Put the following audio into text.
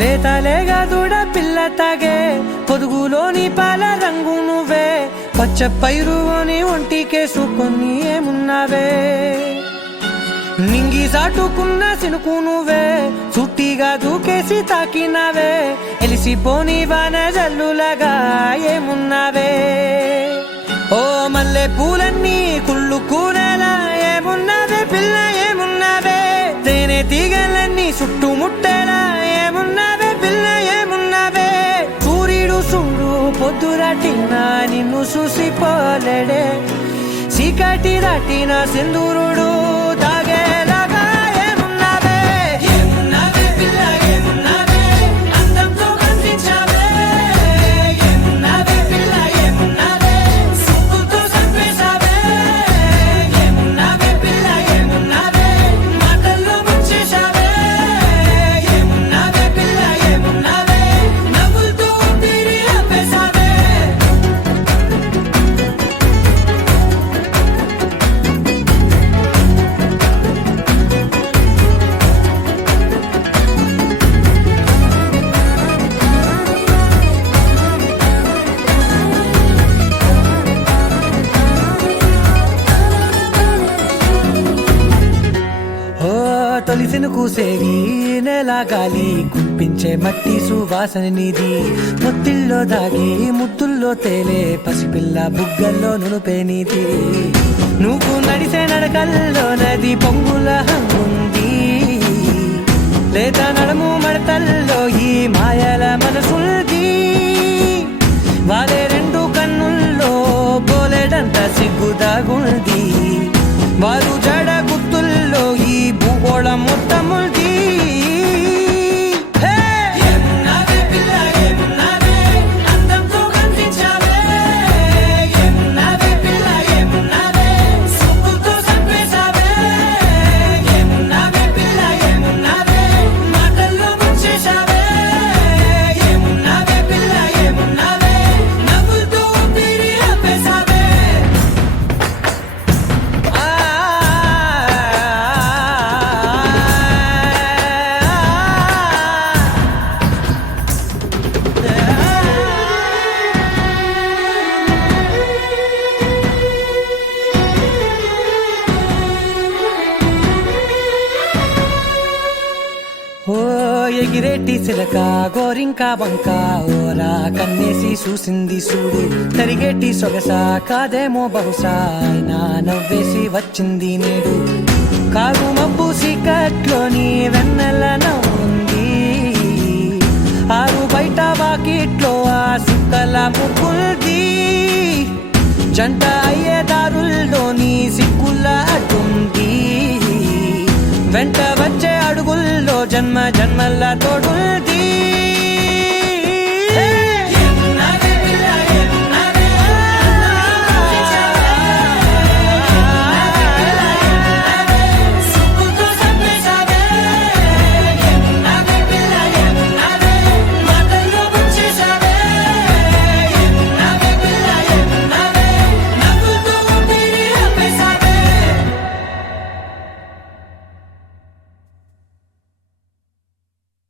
లేతలేగా దూడ పిల్ల తాగే పొదుగులోని పాల రంగు నువ్వే పచ్చ పైరుని ఒంటికేసుకొని ఏమున్నావే నింగి సాటుకున్న సినుకు నువ్వే చుట్టిగా దూకేసి తాకినావే ఎలిసిపోని వాన జల్లులగా ఏమున్నావే ఓ మల్లె పూలన్నీ కుళ్ళు కూరలా ఏమున్నావే పిల్ల ఏమున్నావే తేనె తీగలన్నీ చుట్టుముట్టేలా ఏమున్నావే పిల్ల ఏమున్నావే సూర్యుడు చూడు పొద్దురాటిన నిన్ను చూసిపోలేడే చీకటి దాటిన సింధూరుడు తాగేలాగా ఏమున్నావే ఏమున్నావే పిల్ల ఏమున్నావే అందంతో కనిపించావే ఏమున్నావే పిల్ల ఏమున్నావే సుక్కుతో చంపేశావే ఏమున్నావే పిల్ల ఏమున్నావే మాటల్లో ముంచేశావే ఏమున్నావే పిల్ల ఏమున్నావే నవ్వులతో ఊపిరి ఆపేశావే తొలిసిన కూసేవి నెల గాలి కుప్పించే మట్టి సువాసన నీది ముత్తిల్లో దాగి ముద్దుల్లో తేలే పసిపిల్ల బుగ్గల్లో నునుపే నీది నువ్వు నడిసే నడకల్లో నది పొంగుల హంగుంది లేదా నడుము మడతల్లో ఈ మాయల మనసుల్ది వాలే రెండు కన్నుల్లో బోలెడంత సిగ్గుదాగుంది వారు జడ గుర్తుల్లో ఈ భూగోళం మొత్తముల్ది ఓ ఎగిరేటి సిలక గోరింక వంక ఓరా కన్నేసి చూసింది చూడు తరిగేటి సొగస కాదేమో బహుశా నా నవ్వేసి వచ్చింది నేడు కారు మబ్బు సీకట్లోని వెన్నెల నవ్వుంది ఆరు బయట వాకిట్లో ఆ సుక్కల ముగ్గుల్ది జంట అయ్యే దారుల్లోని సిగ్గుల అడ్డుంది వెంట వచ్చే అడుగుల్లో జన్మ జన్మల తోడు